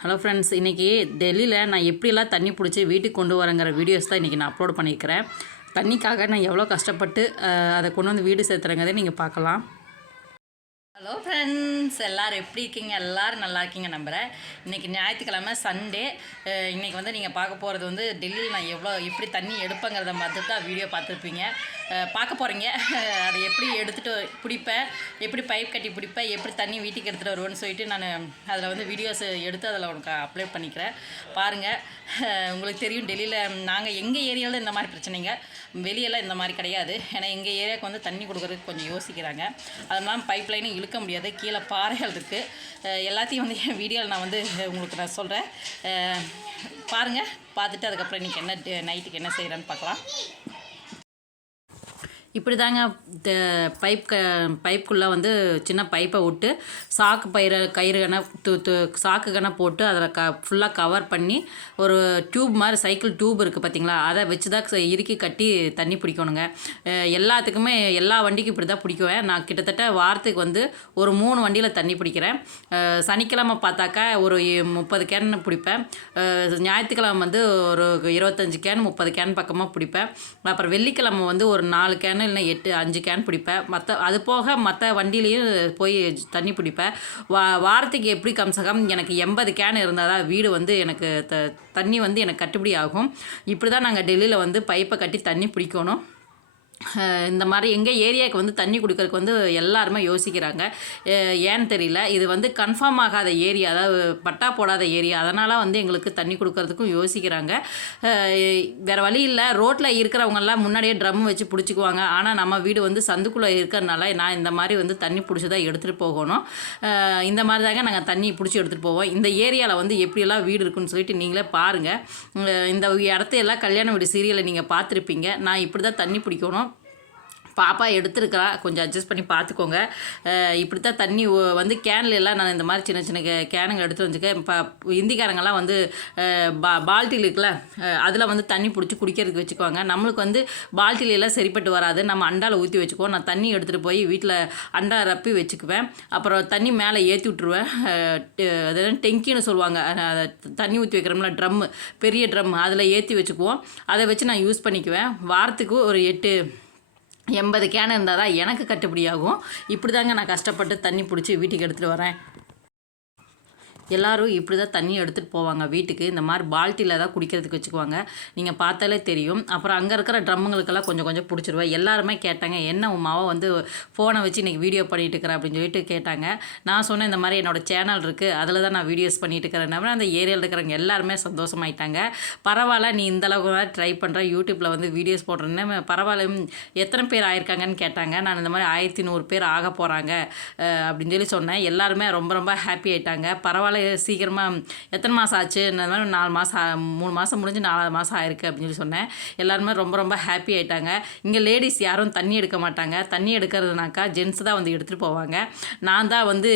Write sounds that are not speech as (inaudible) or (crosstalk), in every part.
Hello friends இன்றைக்கி டெல்லியில் நான் எப்படிலாம் தண்ணி பிடிச்சி வீட்டுக்கு கொண்டு வரேங்கிற வீடியோஸ் தான் இன்றைக்கி நான் அப்லோட் பண்ணியிருக்கிறேன். தண்ணிக்காக நான் எவ்வளோ கஷ்டப்பட்டு அதை கொண்டு வந்து வீடு சேர்த்துறங்கிறதை நீங்கள் பார்க்கலாம். ஹலோ ஃப்ரெண்ட்ஸ் எல்லோரும் எப்படி இருக்கீங்க? எல்லோரும் நல்லா இருக்கீங்க நம்புகிறேன் இன்றைக்கி ஞாயிற்றுக்கிழமை சண்டே இன்றைக்கி வந்து நீங்கள் பார்க்க போகிறது வந்து டெல்லியில் நான் எவ்வளோ எப்படி தண்ணி எடுப்பேங்கிறத பார்த்துட்டு தான் வீடியோ பார்த்துருப்பீங்க. பார்க்க போகிறீங்க அதை எப்படி எடுத்துகிட்டு பிடிப்பேன்? எப்படி பைப் கட்டி பிடிப்பேன்? எப்படி தண்ணி வீட்டுக்கு எடுத்துகிட்டு வருவேன்னு சொல்லிட்டு நான் அதில் வந்து வீடியோஸ் எடுத்து அதில் உனக்கு அப்லோட் பண்ணிக்கிறேன். பாருங்கள் உங்களுக்கு தெரியும் டெல்லியில் நாங்கள் எங்கள் ஏரியாவில் இந்த மாதிரி பிரச்சனைங்க. வெளியெல்லாம் இந்த மாதிரி கிடையாது. ஏன்னா எங்கள் ஏரியாவுக்கு வந்து தண்ணி கொடுக்குறதுக்கு கொஞ்சம் யோசிக்கிறாங்க. அதனால் பைப் லைனும் இழுக்க முடியாது. கீழே பாறைகள் இருக்குது எல்லாத்தையும் வந்து என் வீடியோவில் நான் வந்து உங்களுக்கு நான் சொல்கிறேன் பாருங்கள் பார்த்துட்டு அதுக்கப்புறம் இன்றைக்கி என்ன நைட்டுக்கு என்ன செய்கிறேன்னு பார்க்கலாம். இப்படி தாங்க பைப் க பைப்புக்குள்ளே வந்து சின்ன பைப்பை விட்டு சாக்கு பயிரை கயிறு கணை து து சாக்கு கணை போட்டு அதில் க ஃபுல்லாக கவர் பண்ணி ஒரு டியூப் மாதிரி சைக்கிள் டியூப் இருக்குது பார்த்தீங்களா அதை வச்சு தான் இறுக்கி கட்டி தண்ணி பிடிக்கணுங்க. எல்லாத்துக்குமே எல்லா வண்டிக்கும் இப்படி தான் பிடிக்குவேன். நான் கிட்டத்தட்ட வாரத்துக்கு வந்து ஒரு மூணு வண்டியில் தண்ணி பிடிக்கிறேன். சனிக்கிழமை பார்த்தாக்கா ஒரு முப்பது கேன் பிடிப்பேன். ஞாயிற்றுக்கிழமை வந்து ஒரு இருபத்தஞ்சி கேன் முப்பது கேன் பக்கமாக பிடிப்பேன். அப்புறம் வெள்ளிக்கிழமை வந்து ஒரு நாலு கேன் இல்லை எட்டு அஞ்சு கேன் பிடிப்பேன். மற்ற அது போக மற்ற வண்டியிலையும் போய் தண்ணி பிடிப்பேன். வா வாரத்துக்கு எப்படி கம்சகம் எனக்கு எண்பது கேன் இருந்தால் தான் வீடு வந்து எனக்கு த தண்ணி வந்து எனக்கு கட்டுப்படி ஆகும். இப்படி தான் நாங்கள் டெல்லியில் வந்து பைப்பை கட்டி தண்ணி பிடிக்கணும். இந்த மாதிரி எங்கள் ஏரியாவுக்கு வந்து தண்ணி கொடுக்கறதுக்கு வந்து எல்லாருமே யோசிக்கிறாங்க. ஏன்னு தெரியல. இது வந்து கன்ஃபார்ம் ஆகாத ஏரியா அதாவது பட்டா போடாத ஏரியா. அதனால் வந்து எங்களுக்கு தண்ணி கொடுக்கறதுக்கும் யோசிக்கிறாங்க. வேறு வழி இல்லை. ரோட்டில் இருக்கிறவங்கெல்லாம் முன்னாடியே ட்ரம் வச்சு பிடிச்சிக்குவாங்க. ஆனால் நம்ம வீடு வந்து சந்துக்குள்ளே இருக்கிறனால நான் இந்த மாதிரி வந்து தண்ணி பிடிச்சி தான் எடுத்துகிட்டு போகணும் இந்த மாதிரி தாங்க நாங்கள் தண்ணி பிடிச்சி எடுத்துகிட்டு போவோம். இந்த ஏரியாவில் வந்து எப்படியெல்லாம் வீடு இருக்குன்னு சொல்லிட்டு நீங்களே பாருங்கள் இந்த இடத்தையெல்லாம் கல்யாண வீடு சீரியலை நீங்கள் பார்த்துருப்பீங்க. நான் இப்படி தான் தண்ணி பிடிக்கணும். பாப்பா எடுத்துருக்கிறா கொஞ்சம் அட்ஜஸ்ட் பண்ணி பார்த்துக்கோங்க இப்படி தான் தண்ணி வந்து கேனில் எல்லாம் நான் இந்த மாதிரி சின்ன சின்ன கேனுங்க எடுத்து வச்சுக்கேன் இப்போ இந்திக்காரங்கெல்லாம் வந்து பா பால்ட்டில் இருக்குல்ல அதில் வந்து தண்ணி பிடிச்சி குடிக்கிறதுக்கு வச்சுக்குவாங்க. நம்மளுக்கு வந்து பால்ட்டில எல்லாம் சரிப்பட்டு வராது. நம்ம அண்டாவில் ஊற்றி வச்சுக்குவோம். நான் தண்ணி எடுத்துகிட்டு போய் வீட்டில் அண்டா ரப்பி வச்சுக்குவேன். அப்புறம் தண்ணி மேலே ஏற்றி விட்ருவேன் அதெல்லாம் அது டெங்கின்னு சொல்லுவாங்க. தண்ணி ஊற்றி வைக்கிறோம்ல ட்ரம்மு பெரிய ட்ரம் அதில் ஏற்றி வச்சுக்குவோம். அதை வச்சு நான் யூஸ் பண்ணிக்குவேன். வாரத்துக்கு ஒரு எட்டு எண்பது கேன் இருந்தால் தான் எனக்கு கட்டுப்படியாகும் இப்படி தாங்க நான் கஷ்டப்பட்டு தண்ணி பிடிச்சி வீட்டுக்கு எடுத்துகிட்டு வரேன். எல்லாரும் இப்படி தான் தண்ணி எடுத்துகிட்டு போவாங்க வீட்டுக்கு. இந்த மாதிரி பால்ட்டியில் தான் குடிக்கிறதுக்கு வச்சுக்குவாங்க. நீங்கள் பார்த்தாலே தெரியும். அப்புறம் அங்கே இருக்கிற ட்ரம்முங்களுக்கெல்லாம் கொஞ்சம் கொஞ்சம் பிடிச்சிருவேன் எல்லாருமே கேட்டாங்க என்ன உன் வந்து ஃபோனை வச்சு இன்றைக்கி வீடியோ பண்ணிகிட்டு இருக்கிற? அப்படின்னு சொல்லிட்டு கேட்டாங்க. நான் சொன்னேன் இந்த மாதிரி என்னோட சேனல் இருக்குது அதில் தான் நான் வீடியோஸ் பண்ணிகிட்டு இருக்கிறேன். அந்த ஏரியாவில் இருக்கிறவங்க எல்லாருமே சந்தோஷமாயிட்டாங்க. பரவாயில்ல நீ இந்த அளவுக்கு ட்ரை பண்ணுற யூடியூப்பில் வந்து வீடியோஸ் போடுறேன்னு பரவாயில்ல எத்தனை பேர் ஆயிருக்காங்கன்னு கேட்டாங்க. நான் இந்த மாதிரி ஆயிரத்தி நூறு பேர் ஆக போகிறாங்க அப்படின்னு சொல்லி சொன்னேன். எல்லாருமே ரொம்ப ரொம்ப ஹாப்பி ஆயிட்டாங்க. பரவாயில்ல சீக்கிரமாக எத்தனை மாதம் ஆச்சு? என்ன நாலு மாதம் மூணு மாதம் முடிஞ்சு நாலாவது மாதம் ஆயிருக்கு அப்படின்னு சொல்லி சொன்னேன். எல்லாருமே ரொம்ப ரொம்ப ஹாப்பி ஆயிட்டாங்க. இங்கே லேடிஸ் யாரும் தண்ணி எடுக்க மாட்டாங்க. தண்ணி எடுக்கிறதுனாக்கா ஜென்ஸ் தான் வந்து எடுத்துகிட்டு போவாங்க. நான் தான் வந்து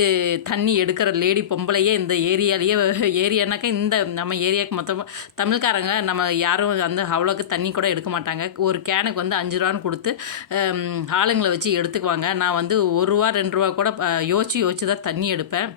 தண்ணி எடுக்கிற லேடி பொம்பளையே இந்த ஏரியாலேயே ஏரியானாக்கா இந்த நம்ம ஏரியாவுக்கு மொத்தம் தமிழ்காரங்க நம்ம யாரும் அந்த அவ்வளோக்கு தண்ணி கூட எடுக்க மாட்டாங்க. ஒரு கேனுக்கு வந்து அஞ்சு ரூபான்னு கொடுத்து ஆளுங்களை வச்சு எடுத்துக்குவாங்க. நான் வந்து ஒரு ரூபா ரெண்டு ரூபா கூட யோசிச்சு யோசிச்சு தான் தண்ணி எடுப்பேன்.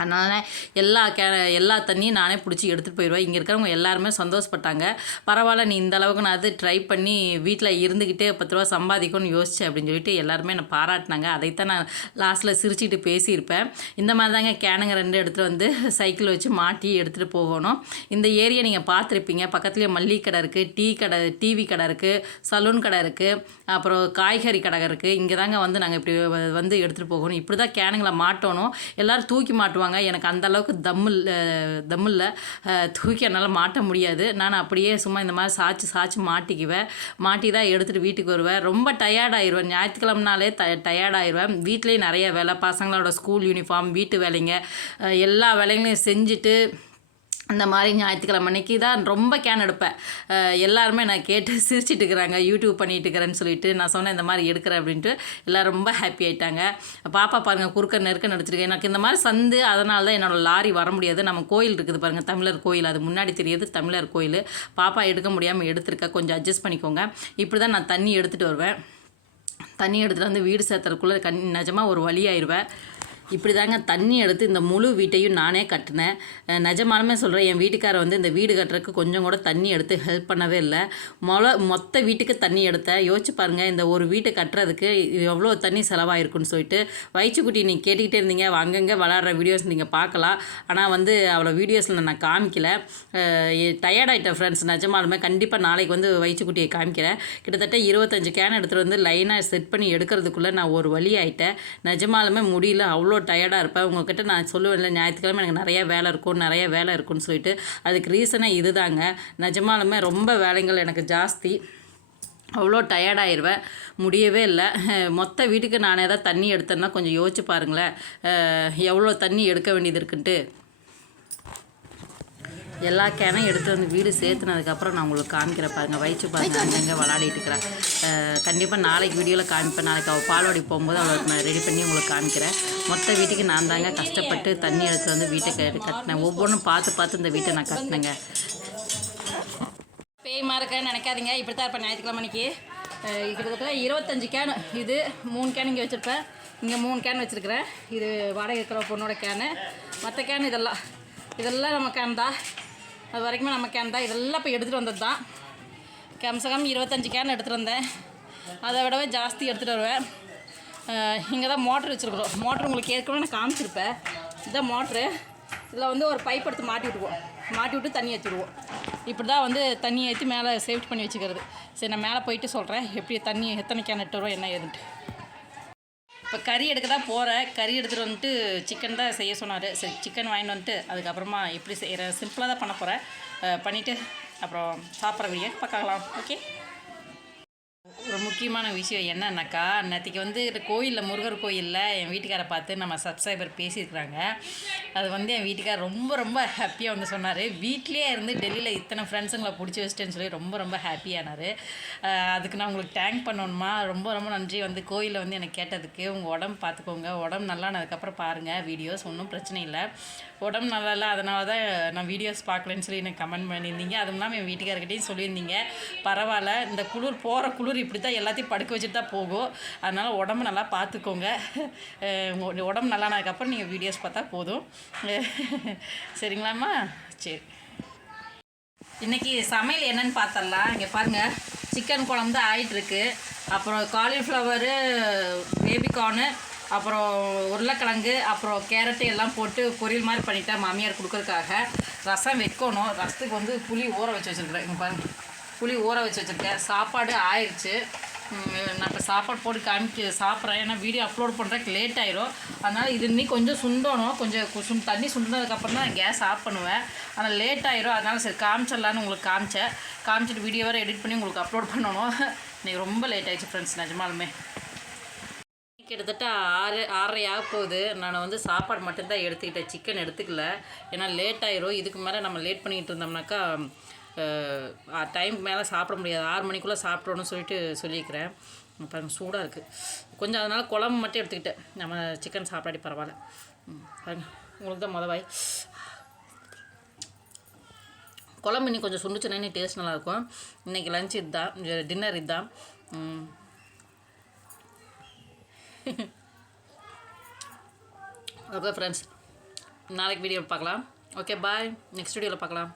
அதனால் எல்லா கே எல்லா தண்ணியும் நானே பிடிச்சி எடுத்துகிட்டு போயிடுவேன் இங்கே இருக்கிறவங்க எல்லாருமே சந்தோஷப்பட்டாங்க. பரவாயில்ல நீ இந்த அளவுக்கு நான் அது ட்ரை பண்ணி வீட்டில் இருந்துக்கிட்டே பத்து ரூபா சம்பாதிக்கணும்னு யோசிச்சேன் அப்படின்னு சொல்லிட்டு எல்லாருமே என்னை பாராட்டினாங்க. அதைத்தான் நான் லாஸ்ட்டில் சிரிச்சிட்டு பேசியிருப்பேன். இந்த மாதிரி தாங்க கேனுங்க ரெண்டு எடுத்துகிட்டு வந்து சைக்கிள் வச்சு மாட்டி எடுத்துகிட்டு போகணும். இந்த ஏரியா நீங்கள் பார்த்துருப்பீங்க. பக்கத்துலேயே மல்லிகை கடை இருக்குது டீ கடை டிவி கடை இருக்குது சலூன் கடை இருக்குது அப்புறம் காய்கறி கடை இருக்குது இங்கே தாங்க வந்து நாங்கள் இப்படி வந்து எடுத்துகிட்டு போகணும். இப்படி தான் கேனுங்களை மாட்டணும். எல்லோரும் தூக்கி மாட்டுவாங்க. எனக்கு அந்தளவுக்கு தம்மு தம்மில் தூக்கி என்னால் மாட்ட முடியாது. நான் அப்படியே சும்மா இந்த மாதிரி சாய்ச்சி சாய்ச்சி மாட்டிக்குவேன். மாட்டி தான் எடுத்துகிட்டு வீட்டுக்கு வருவேன். ரொம்ப டயர்டாயிடுவேன் ஞாயிற்றுக்கிழமனாலே ட டயர்டாயிடுவேன் வீட்லேயும் நிறைய வேலை. பசங்களோட ஸ்கூல் யூனிஃபார்ம் வீட்டு வேலைங்க. எல்லா வேலைகளையும் செஞ்சுட்டு அந்த மாதிரி ஞாயிற்றுக்கிழமை அன்னைக்கு தான் ரொம்ப கேன் எடுப்பேன். எல்லாருமே நான் கேட்டு (laughs) சிரிச்சிட்டு இருக்கிறாங்க. யூடியூப் பண்ணிட்டு இருக்கிறேன்னு சொல்லிட்டு நான் சொன்னேன் இந்த மாதிரி எடுக்கிறேன் அப்படின்ட்டு. எல்லோரும் ரொம்ப ஹாப்பி ஆயிட்டாங்க. பாப்பா பாருங்கள் குறுக்க நெருக்க நடிச்சிருக்கேன் எனக்கு இந்த மாதிரி சந்து அதனால தான் என்னோட லாரி வர முடியாது. நம்ம கோயில் இருக்குது பாருங்கள் தமிழர் கோயில். அது முன்னாடி தெரியுது தமிழர் கோயில். பாப்பா எடுக்க முடியாமல் எடுத்திருக்கா. கொஞ்சம் அட்ஜஸ்ட் பண்ணிக்கோங்க. இப்படி தான் நான் தண்ணி எடுத்துகிட்டு வருவேன். தண்ணி எடுத்துகிட்டு வந்து வீடு சேர்த்துறதுக்குள்ளே கண் நிஜமாக ஒரு வழி ஆயிடுவேன் இப்படி தாங்க தண்ணி எடுத்து இந்த முழு வீட்டையும் நானே கட்டினேன். நிஜமானமே நிஜமாலுமே சொல்கிறேன் என் வீட்டுக்காரர் வந்து இந்த வீடு கட்டுறதுக்கு கொஞ்சம் கூட தண்ணி எடுத்து ஹெல்ப் பண்ணவே இல்லை. மொள மொத்த வீட்டுக்கு தண்ணி எடுத்தேன். யோசிச்சு பாருங்கள் இந்த ஒரு வீட்டை கட்டுறதுக்கு எவ்வளோ தண்ணி செலவாயிருக்குன்னு சொல்லிட்டு. வயிற்றுக்குட்டி நீங்கள் கேட்டுக்கிட்டே இருந்தீங்க. அங்கங்கே விளாட்ற வீடியோஸ் நீங்கள் பார்க்கலாம். ஆனால் வந்து அவ்வளோ வீடியோஸில் நான் காமிக்கல. டயர்டாயிட்டேன் ஃப்ரெண்ட்ஸ் நிஜமாலுமே கண்டிப்பாக நாளைக்கு வந்து வயிற்றுக்குட்டியை காமிக்கிறேன். கிட்டத்தட்ட இருபத்தஞ்சு கேன் எடுத்துகிட்டு வந்து லைனாக செட் பண்ணி எடுக்கிறதுக்குள்ளே நான் ஒரு வழி ஆகிட்டேன் நிஜமாலுமே முடியல. அவ்வளோ டயர்டாக இருப்பேன் உங்ககிட்ட நான் சொல்லுவேன்ல ஞாயிற்றுக்கிழமை எனக்கு நிறைய வேலை இருக்கும் நிறைய வேலை இருக்கும்னு சொல்லிட்டு. அதுக்கு ரீசனே இதுதாங்க. நிஜமாலுமே ரொம்ப வேலைகள் எனக்கு ஜாஸ்தி. அவ்வளோ டயர்டாயிருவேன் முடியவே இல்லை. மொத்த வீட்டுக்கு நானே தான் தண்ணி எடுத்தேன்னா கொஞ்சம் யோசிச்சு பாருங்களேன். எவ்வளோ தண்ணி எடுக்க வேண்டியது இருக்குன்ட்டு. எல்லா கேனையும் எடுத்து வந்து வீடு சேர்த்துனதுக்கப்புறம் நான் உங்களுக்கு காமிக்கிறேன் பாருங்க. வயிற்று பாருங்க அங்கங்கே விளாடிட்டு இருக்கிறேன். கண்டிப்பாக நாளைக்கு வீடியோவில் காமிப்பேன். நாளைக்கு அவள் பால்வாடி போகும்போது அவளுக்கு நான் ரெடி பண்ணி உங்களுக்கு காமிக்கிறேன். மொத்த வீட்டுக்கு நான் தாங்க கஷ்டப்பட்டு தண்ணி எடுத்து வந்து வீட்டை கட்டினேன். ஒவ்வொன்றும் பார்த்து பார்த்து இந்த வீட்டை நான் கட்டினேங்க. பேய் இருக்கேன்னு நினைக்காதீங்க. இப்படி தான் இருப்பேன் ஞாயிற்றுக்கிழமைக்கு. கிட்டத்தட்ட இருபத்தஞ்சி கேனு. இது மூணு கேன் இங்கே வச்சுருப்பேன். இங்கே மூணு கேன் வச்சுருக்கிறேன். இது வாடகை இருக்கிற பொண்ணோட கேனு. மற்ற கேன் இதெல்லாம். இதெல்லாம் நம்ம கேன் தான். அது வரைக்குமே நம்ம கேன் தான். இதெல்லாம் இப்போ எடுத்துகிட்டு வந்தது தான் கம்சகம் இருபத்தஞ்சி கேன் எடுத்துகிட்டு வந்தேன். அதை விடவே ஜாஸ்தி எடுத்துகிட்டு வருவேன். இங்கே தான் மோட்ரு வச்சுருக்குறோம். மோட்ரு உங்களுக்கு ஏற்கனவே நான் காமிச்சிருப்பேன். இதுதான் மோட்ரு இதில் வந்து ஒரு பைப் எடுத்து மாட்டி விட்டுருவோம். மாட்டி விட்டு தண்ணி ஏற்றிடுவோம் இப்படி தான் வந்து தண்ணி ஏற்றி மேலே சேஃப்டி பண்ணி வச்சுக்கிறது. சரி நான் மேலே போயிட்டு சொல்கிறேன் எப்படி தண்ணி எத்தனை கேன் எட்டு வருவோம் என்ன ஏதுன்ட்டு. இப்போ கறி எடுக்க தான் போகிறேன் கறி எடுத்துகிட்டு வந்துட்டு சிக்கன் தான் செய்ய சொன்னார். சரி சிக்கன் வாங்கிட்டு வந்துட்டு அதுக்கப்புறமா எப்படி செய்கிற சிம்பிளாக தான் பண்ண போகிறேன் பண்ணிவிட்டு அப்புறம் சாப்பிட்ற வீடியோ பார்க்கலாம். ஓகே ஒரு முக்கியமான விஷயம் என்னன்னாக்கா நேற்றுக்கு வந்து இந்த கோயிலில் முருகர் கோயிலில் என் வீட்டுக்காரை பார்த்து நம்ம சப்ஸ்கிரைபர் பேசியிருக்கிறாங்க. அது வந்து என் வீட்டுக்கார் ரொம்ப ரொம்ப ஹாப்பியாக வந்து சொன்னார். வீட்லேயே இருந்து டெல்லியில் இத்தனை ஃப்ரெண்ட்ஸுங்களை பிடிச்சி வச்சிட்டேன்னு சொல்லி ரொம்ப ரொம்ப ஹாப்பியானார் அதுக்கு நான் உங்களுக்கு தேங்க் பண்ணணுமா ரொம்ப ரொம்ப நன்றி வந்து கோயிலில் வந்து எனக்கு கேட்டதுக்கு. உங்கள் உடம்பு பார்த்துக்கோங்க. உடம்பு நல்லானதுக்கப்புறம் பாருங்கள் வீடியோஸ் ஒன்றும் பிரச்சனை இல்லை. உடம்பு நல்லா இல்லை அதனால தான் நான் வீடியோஸ் பார்க்கலன்னு சொல்லி எனக்கு கமெண்ட் பண்ணியிருந்தீங்க. அதுவும் இல்லாமல் என் வீட்டுக்காரர்கிட்டையும் சொல்லியிருந்தீங்க. பரவாயில்ல இந்த குளிர் போகிற குளிர் இப்படி தான் எல்லாத்தையும் படுக்க வச்சுட்டு தான் போகும். அதனால் உடம்பு நல்லா பார்த்துக்கோங்க. உடம்பு நல்லானதுக்கப்புறம் நீங்கள் வீடியோஸ் பார்த்தா போதும். சரிங்களாம்மா? சரி. இன்றைக்கி சமையல் என்னன்னு பார்த்தரலாம். இங்கே பாருங்கள் சிக்கன் குழம்பு தான் ஆகிட்டுருக்கு அப்புறம் காலிஃப்ளவரு பேபிகார்னு அப்புறம் உருளைக்கிழங்கு அப்புறம் கேரட்டு எல்லாம் போட்டு பொரியல் மாதிரி பண்ணிட்டேன் மாமியார் கொடுக்குறதுக்காக. ரசம் வைக்கணும். ரசத்துக்கு வந்து புளி ஊற வச்சு வச்சுருக்கிறேன். இங்கே பாருங்கள் புளி ஊற வச்சு வச்சுருக்கேன். சாப்பாடு ஆயிடுச்சு நான் இப்போ சாப்பாடு போட்டு காமிக்க சாப்பிட்றேன். ஏன்னா வீடியோ அப்லோட் பண்ணுறதுக்கு லேட் ஆயிரும். அதனால் இது இன்னி கொஞ்சம் சுண்டணும். கொஞ்சம் கு- சுண் தண்ணி சுண்டினதுக்கப்புறம் தான் கேஸ் ஆஃப் பண்ணுவேன். ஆனால் லேட் ஆயிரும். அதனால் சரி காமிச்சிடலான்னு உங்களுக்கு காமிச்சேன். காமிச்சிட்டு வீடியோ வேறு எடிட் பண்ணி உங்களுக்கு அப்லோட் பண்ணணும். இன்றைக்கி ரொம்ப லேட் ஆயிடுச்சு ஃப்ரெண்ட்ஸ் நிஜமாலுமே. கிட்டத்தட்ட ஆறு ஆறரை ஆக போகுது. நான் வந்து சாப்பாடு மட்டும்தான் எடுத்துக்கிட்டேன். சிக்கன் எடுத்துக்கல. ஏன்னா லேட் ஆயிரும். இதுக்கு மேலே நம்ம லேட் பண்ணிக்கிட்டு இருந்தோம்னாக்கா டைம் மேலே சாப்பிட முடியாது. ஆறு மணிக்குள்ளே சாப்பிட்றோன்னு சொல்லிட்டு சொல்லியிருக்கிறேன். பாருங்கள் சூடாக இருக்குது கொஞ்சம் அதனால் குழம்பு மட்டும் எடுத்துக்கிட்டேன். நம்ம சிக்கன் சாப்பாடி பரவாயில்ல. பாருங்க. உங்களுக்கு தான் மொதல் குழம்பு இன்னும் கொஞ்சம் சுண்டுச்சுன்னா இன்னும் டேஸ்ட் நல்லாயிருக்கும். இன்றைக்கி லஞ்ச் இதுதான். டின்னர் இதுதான். ஓகே (laughs) ஃப்ரெண்ட்ஸ் நாளைக்கு வீடியோ பார்க்கலாம். ஓகே பாய் நெக்ஸ்ட் வீடியோவில் பார்க்கலாம்.